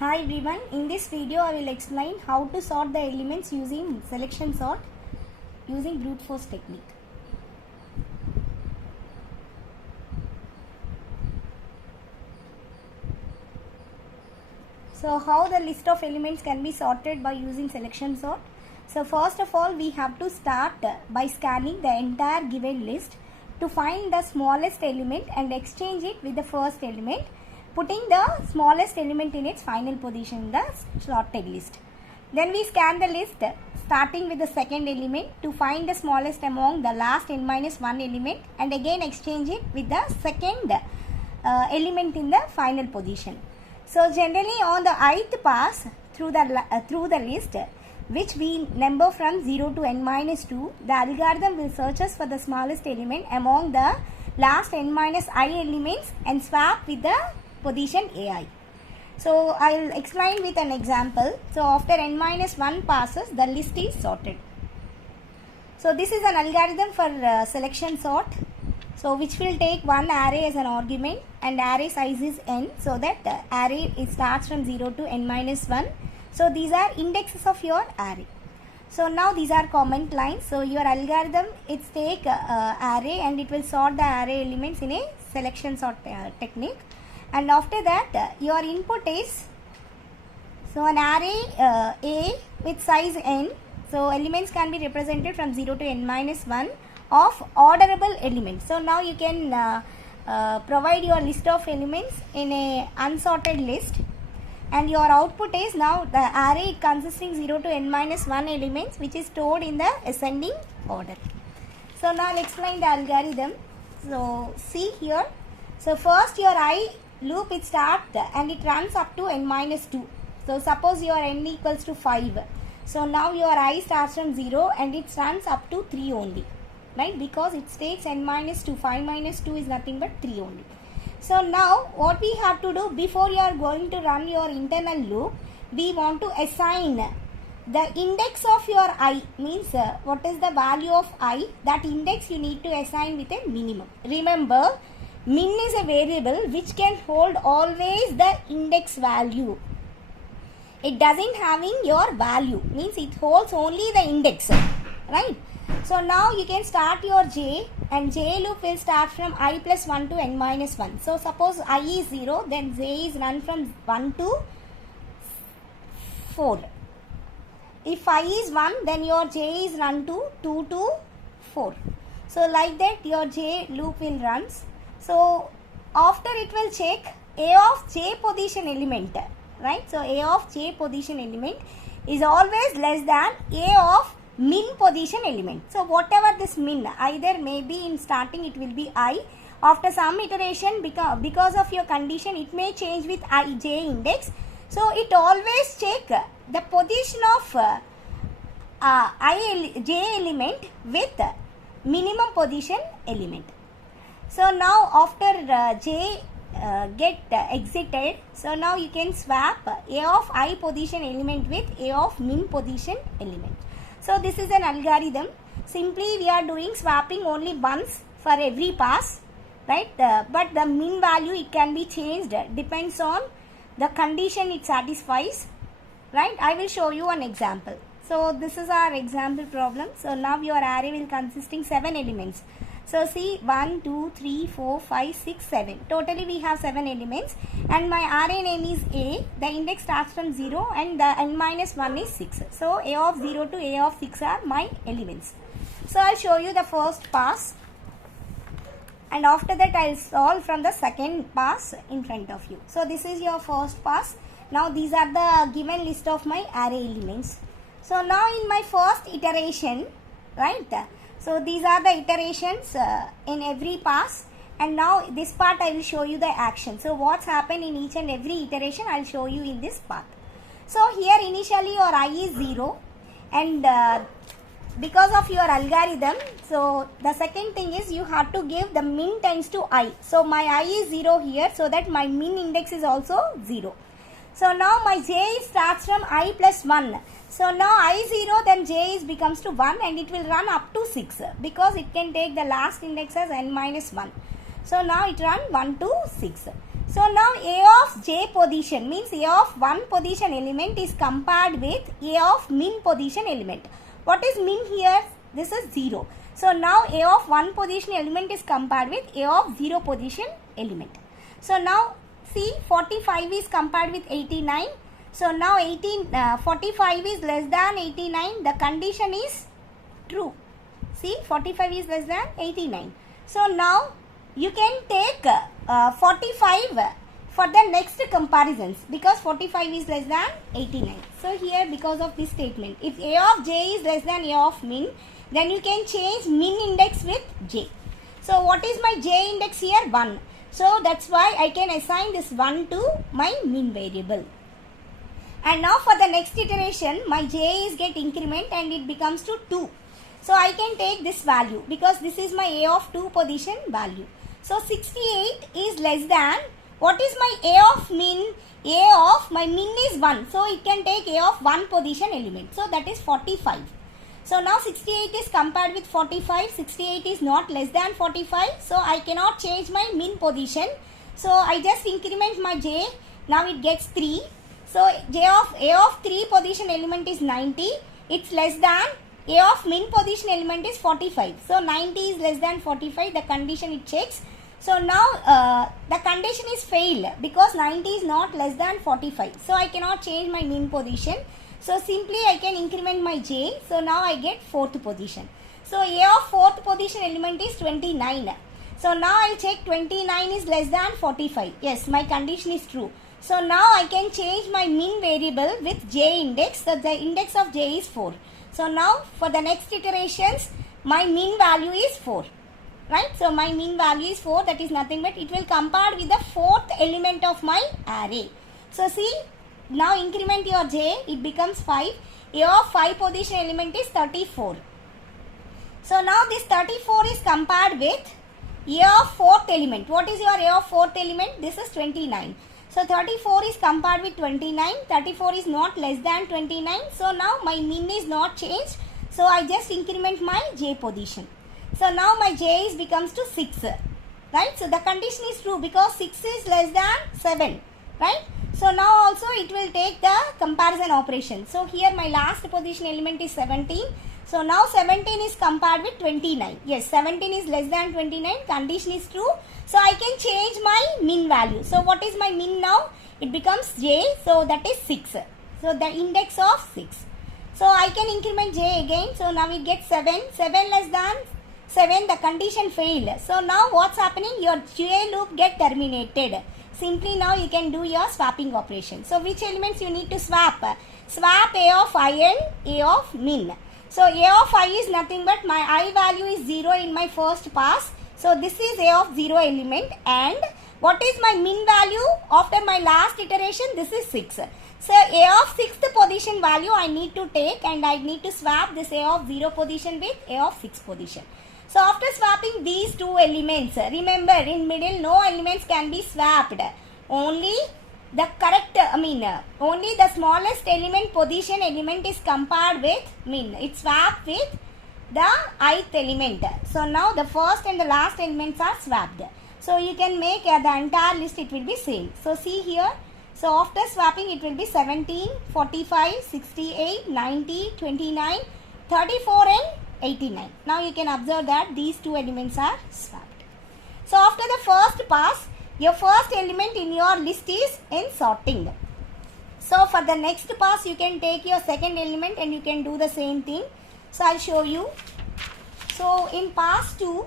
Hi everyone, in this video I will explain how to sort the elements using selection sort using brute force technique. So how the list of elements can be sorted by using selection sort? So first of all we have to start by scanning the entire given list to find the smallest element and exchange it with the first element, putting the smallest element in its final position in the sorted list. Then we scan the list starting with the second element to find the smallest among the last n-1 element and again exchange it with the second element in the final position. So generally on the ith pass through the list, which we number from 0 to n-2, the algorithm will search us for the smallest element among the last n-I elements and swap with the position ai. So I will explain with an example. So after n-1 passes, the list is sorted. So this is an algorithm for selection sort. So which will take one array as an argument and array size is n, so that array it starts from 0 to n-1. So these are indexes of your array. So now these are comment lines. So your algorithm it take array and it will sort the array elements in a selection sort technique. And after that your input is an array A with size n. So elements can be represented from 0 to n-1 of orderable elements. So now you can provide your list of elements in a unsorted list, and your output is now the array consisting 0 to n-1 elements which is stored in the ascending order. So now I'll explain the algorithm. So see here. So first your I loop it starts and it runs up to n-2. So suppose your n equals to 5. So now your I starts from 0 and it runs up to 3 only, right? Because it takes n-2. 5 minus 2 is nothing but 3 only. So now what we have to do before you are going to run your internal loop, we want to assign the index of your I, means what is the value of I, that index you need to assign with a minimum. Remember, min is a variable which can hold always the index value. It doesn't having your value, means it holds only the index, right? So now you can start your j, and j loop will start from I plus 1 to n-1. So suppose I is 0, then j is run from 1 to 4. If I is 1, then your j is run to 2 to 4. So like that your j loop will runs. So after it will check a of j position element, right? So a of j position element is always less than a of min position element. So whatever this min, either maybe in starting it will be I, after some iteration because of your condition it may change with I j index. So it always check the position of j element with minimum position element. So now after j get exited, so now you can swap a of I position element with a of min position element. So this is an algorithm. Simply we are doing swapping only once for every pass, right? But the min value it can be changed, depends on the condition it satisfies, right? I will show you an example. So this is our example problem. So now your array will consisting 7 elements. So see 1, 2, 3, 4, 5, 6, 7. Totally we have 7 elements and my array name is A. The index starts from 0 and the n-1 is 6. So A of 0 to A of 6 are my elements. So I'll show you the first pass and after that I'll solve from the second pass in front of you. So this is your first pass. Now these are the given list of my array elements. So now in my first iteration, right? So these are the iterations in every pass, and now this part I will show you the action. So what's happened in each and every iteration I will show you in this part. So here initially your I is 0 and because of your algorithm, so the second thing is you have to give the min tends to I. So my I is 0 here, so that my min index is also 0. So now my j starts from I plus 1. So now I 0, then j is becomes to 1 and it will run up to 6 because it can take the last index as n-1. So now it run 1 to 6. So So now A of j position means A of one position element is compared with A of min position element. What is min here? This is 0. So now A of one position element is compared with A of 0 position element. So now see 45 is compared with 89. So now 45 is less than 89. The condition is true. See 45 is less than 89. So now you can take 45 for the next comparisons because 45 is less than 89. So here because of this statement, if A of j is less than A of min, then you can change min index with j. So what is my j index here? 1. So that's why I can assign this 1 to my min variable. And now for the next iteration, my j is get increment and it becomes to 2. So I can take this value because this is my A of 2 position value. So 68 is less than, what is my A of min? A of my min is 1. So it can take A of 1 position element. So that is 45. So now 68 is compared with 45. 68 is not less than 45. So I cannot change my min position. So I just increment my j. Now it gets 3. So A of 3 position element is 90. It's less than A of min position element is 45. So 90 is less than 45. The condition it checks. So now the condition is failed because 90 is not less than 45. So I cannot change my min position. So simply I can increment my j. So now I get 4th position. So A of 4th position element is 29. So now I'll check 29 is less than 45. Yes, my condition is true. So now I can change my min variable with j index. So the index of j is 4. So now for the next iterations, my min value is 4. Right? So my min value is 4. That is nothing but it will compare with the 4th element of my array. So see, now increment your j, it becomes 5. A of 5 position element is 34. So now this 34 is compared with A of 4th element. What is your A of 4th element? This is 29. So 34 is compared with 29. 34 is not less than 29. So now my min is not changed. So I just increment my j position. So now my j is becomes to 6. Right? So the condition is true because 6 is less than 7. Right? So now also it will take the comparison operation. So here my last position element is 17. So now 17 is compared with 29. Yes, 17 is less than 29. Condition is true. So I can change my min value. So what is my min now? It becomes j. So that is 6. So the index of 6. So I can increment j again. So now it gets 7. 7 less than 7. The condition failed. So now what's happening? Your j loop get terminated. Simply now you can do your swapping operation. So which elements you need to swap? Swap A of I and A of min. So A of I is nothing but my I value is 0 in my first pass. So this is A of 0 element, and what is my min value after my last iteration? This is 6. So A of 6th position value I need to take, and I need to swap this A of 0 position with A of 6 position. So after swapping these two elements, remember in middle no elements can be swapped. Only the correct, only the smallest element position element is compared with min. It's swapped with the ith element. So now the first and the last elements are swapped. So you can make the entire list, it will be same. So see here. So after swapping it will be 17, 45, 68, 90, 29, 34 and 89. Now you can observe that these two elements are swapped. So after the first pass, your first element in your list is in sorting. So for the next pass, you can take your second element and you can do the same thing. So I'll show you. So in pass 2,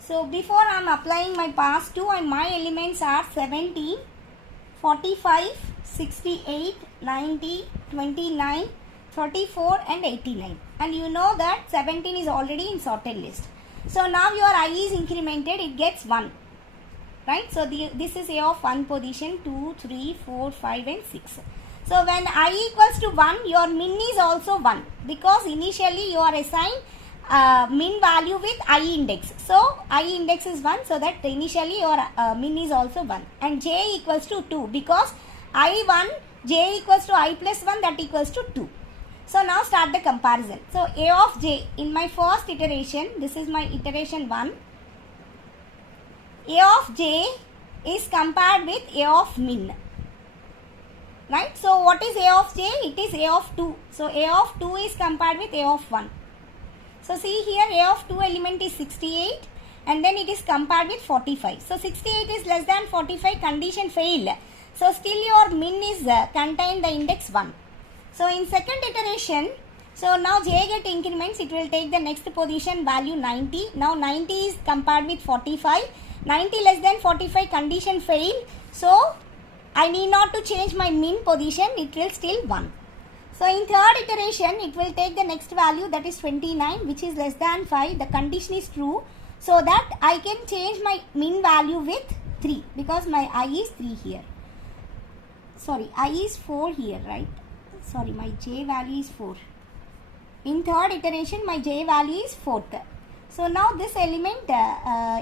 so before I'm applying my pass 2, my elements are 17, 45, 68, 90, 29, 34 and 89, and you know that 17 is already in sorted list. So now your I is incremented, it gets 1, right? So this is A of 1 position, 2, 3, 4, 5 and 6. So when I equals to 1, your min is also 1 because initially you are assigned min value with I index. So I index is 1, so that initially your min is also 1, and j equals to 2 because I 1, j equals to I plus 1, that equals to 2. So now start the comparison. So A of j in my first iteration, this is my iteration 1. A of j is compared with A of min. Right? So what is A of j? It is A of 2. So A of 2 is compared with A of 1. So see here, A of 2 element is 68 and then it is compared with 45. So 68 is less than 45, condition failed. So still your min is contained the index 1. So in second iteration, so now j get increments, it will take the next position value 90. Now 90 is compared with 45. 90 less than 45, condition failed. So I need not to change my min position, it will still 1. So in third iteration, it will take the next value, that is 29, which is less than 5. The condition is true. So that I can change my min value with 3 because my I is 3 here. Sorry, I is 4 here, right? Sorry, my j value is 4. In third iteration, my j value is 4th. So now this element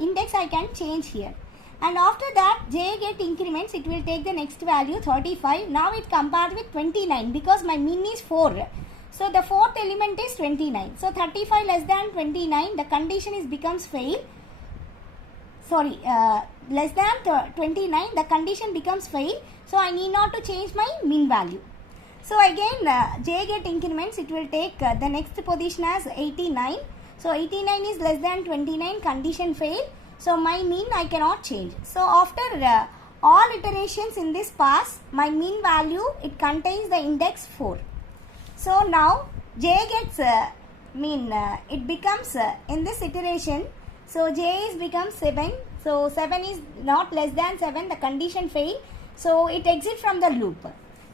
index I can change here. And after that, j get increments, it will take the next value 35. Now it compared with 29 because my min is 4. So the fourth element is 29. So 35 less than 29, the condition is becomes fail. Sorry, less than 29, the condition becomes fail. So I need not to change my min value. So again, j get increments, it will take the next position as 89. So 89 is less than 29, condition fail. So my min I cannot change. So after all iterations in this pass, my min value, it contains the index 4. So now j gets it becomes in this iteration. So j is becomes 7. So 7 is not less than 7, the condition fail. So it exits from the loop.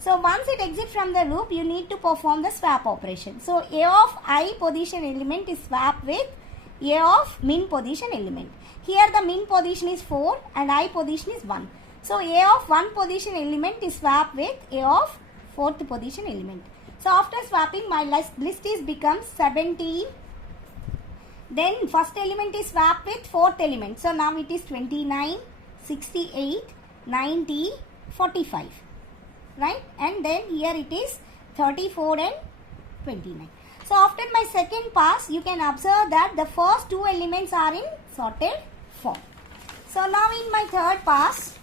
So once it exits from the loop, you need to perform the swap operation. So A of I position element is swapped with A of min position element. Here the min position is 4 and I position is 1. So A of 1 position element is swapped with A of 4th position element. So after swapping, my list is becomes 17. Then first element is swapped with fourth element. So now it is 29, 68, 90, 45. Right? And then here it is 34 and 29. So after my second pass, you can observe that the first two elements are in sorted form. So now in my third pass,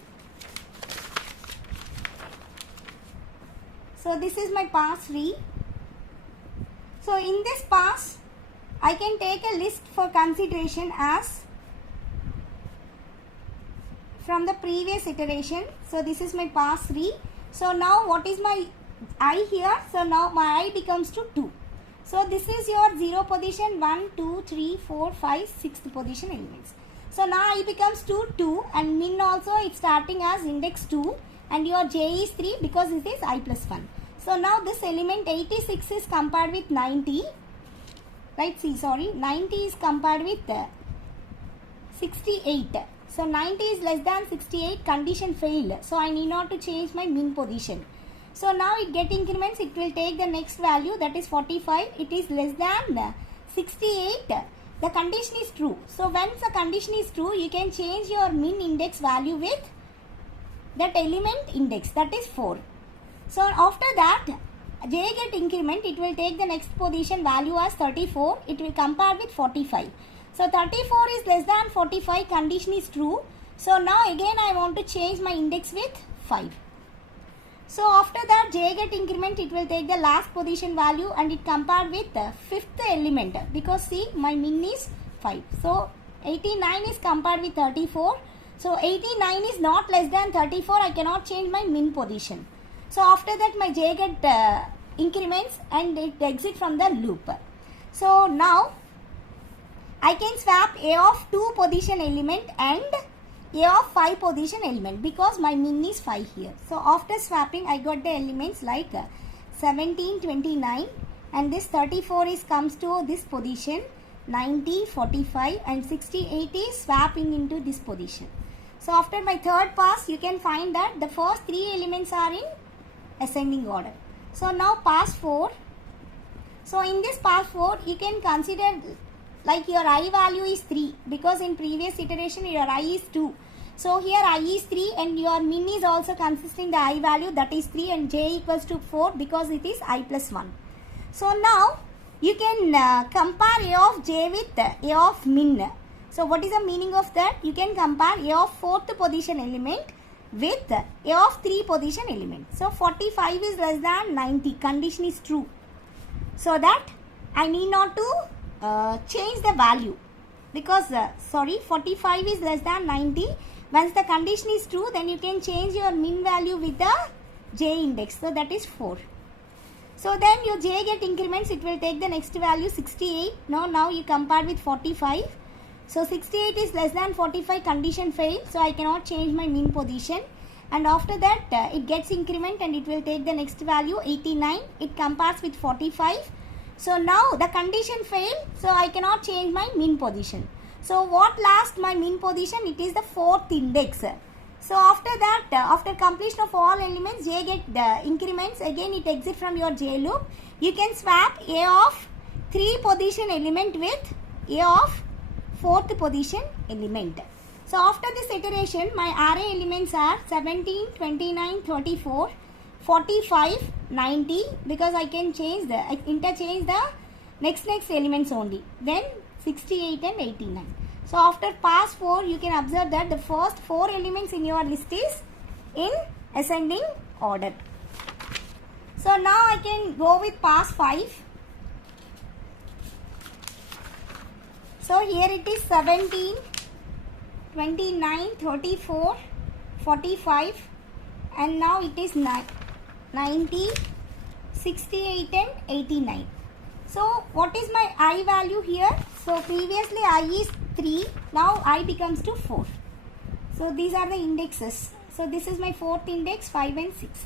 so this is my pass 3. So in this pass, I can take a list for consideration as from the previous iteration. So this is my pass 3. So now what is my I here? So now my I becomes to 2. So this is your 0 position, 1, 2, 3, 4, 5, 6th position elements. So now I becomes 2, 2 and min also it's starting as index 2 and your j is 3 because it is I plus 1. So now this element 86 is compared with 90. Right, see, sorry, 90 is compared with 68. So 90 is less than 68, condition failed. So I need not to change my min position. So now it get increments, it will take the next value, that is 45. It is less than 68. The condition is true. So once the condition is true, you can change your min index value with that element index, that is 4. So after that, j get increment, it will take the next position value as 34. It will compare with 45. So 34 is less than 45, condition is true. So now again I want to change my index with 5. So after that, j get increment, it will take the last position value and it compared with the 5th element because see my min is 5. So 89 is compared with 34. So 89 is not less than 34, I cannot change my min position. So after that my j get increments and it exits from the loop. So now I can swap A of 2 position element and A of 5 position element because my min is 5 here. So after swapping, I got the elements like 17, 29 and this 34 is comes to this position, 90, 45 and 68 is swapping into this position. So after my third pass, you can find that the first 3 elements are in ascending order. So now pass 4. So in this pass 4, you can consider like your I value is 3 because in previous iteration your I is 2. So here I is 3 and your min is also consisting the I value, that is 3 and j equals to 4 because it is I plus 1. So now you can compare A of j with A of min. So what is the meaning of that? You can compare A of 4th position element with A of 3 position element. So 45 is less than 90. Condition is true. So that I need not to change the value, because 45 is less than 90. Once the condition is true, then you can change your min value with the j index. So that is 4. So then your j get increments, it will take the next value 68. Now you compare with 45. So 68 is less than 45, condition failed. So I cannot change my min position. And after that it gets increment and it will take the next value 89. It compares with 45. So now the condition failed. So I cannot change my min position. So what last my min position? It is the 4th index. So after that, after completion of all elements, j get increments. Again it exits from your j loop. You can swap A of 3 position element with A of 4th position element. So after this iteration, my array elements are 17, 29, 34, 45, 90, because I can interchange the next elements only. Then 68 and 89. So after pass 4, you can observe that the first 4 elements in your list is in ascending order. So now I can go with pass 5. So here it is 17, 29, 34, 45, and now it is 90, 68 and 89. So what is my I value here? So previously I is 3, now I becomes to 4. So these are the indexes. So this is my 4th index, 5 and 6.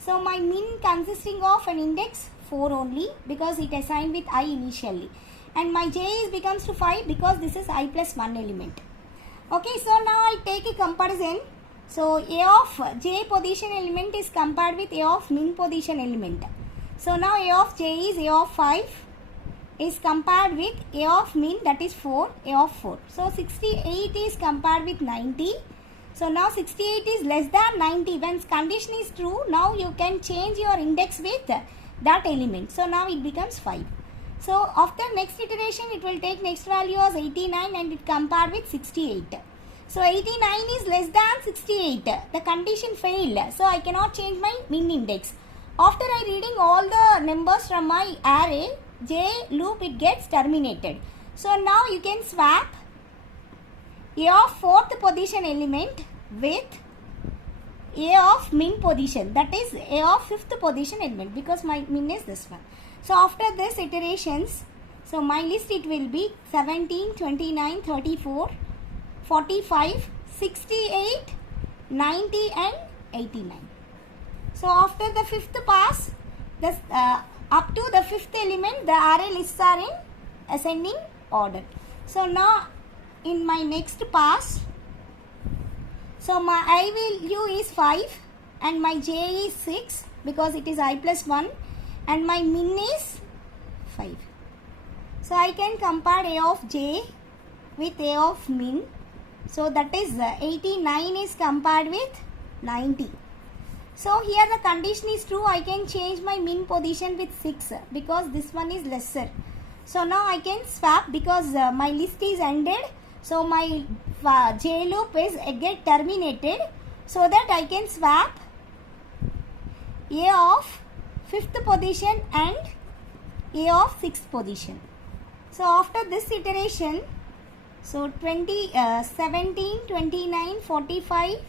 So my min consisting of an index 4 only, because it assigned with I initially. And my j is becomes to 5 because this is I plus 1 element. Okay, so now I take a comparison. So A of j position element is compared with A of min position element. So now A of j is A of 5 is compared with A of min, that is 4, A of 4. So 68 is compared with 90. So now 68 is less than 90. When condition is true, now you can change your index with that element. So now it becomes 5. So after next iteration, it will take next value as 89 and it compared with 68. So 89 is less than 68. The condition failed. So I cannot change my min index. After I reading all the numbers from my array, j loop it gets terminated. So now you can swap A of 4th position element with A of min position, that is A of 5th position element, because my min is this one. So after this iterations, so my list it will be 17, 29, 34, 45, 68, 90 and 89. So after the 5th pass, this up to the 5th element, the array lists are in ascending order. So now in my next pass, so my I value is 5 and my j is 6 because it is I plus 1 and my min is 5. So I can compare A of j with A of min. So that is 89 is compared with 90. So here the condition is true. I can change my min position with 6 because this one is lesser. So now I can swap because my list is ended. So my j loop is get terminated, so that I can swap A of 5th position and A of 6th position. So after this iteration, so 17, 29, 45,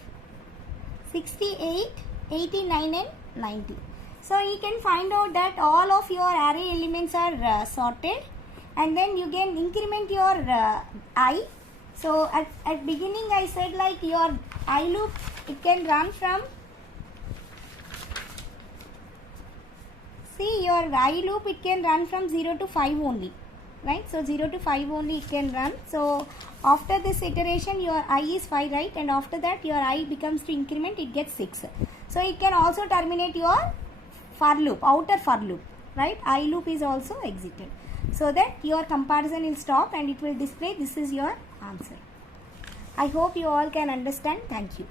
68, 89 and 90. So you can find out that all of your array elements are sorted, and then you can increment your I. So at beginning I said like your I loop it can run from, see your I loop it can run from 0 to 5 only, right? So 0 to 5 only it can run. So after this iteration your I is 5, right? And after that your I becomes to increment, it gets 6. So it can also terminate your for loop, outer for loop, right? I loop is also exited, so that your comparison will stop and it will display this is your answer. I hope you all can understand. Thank you.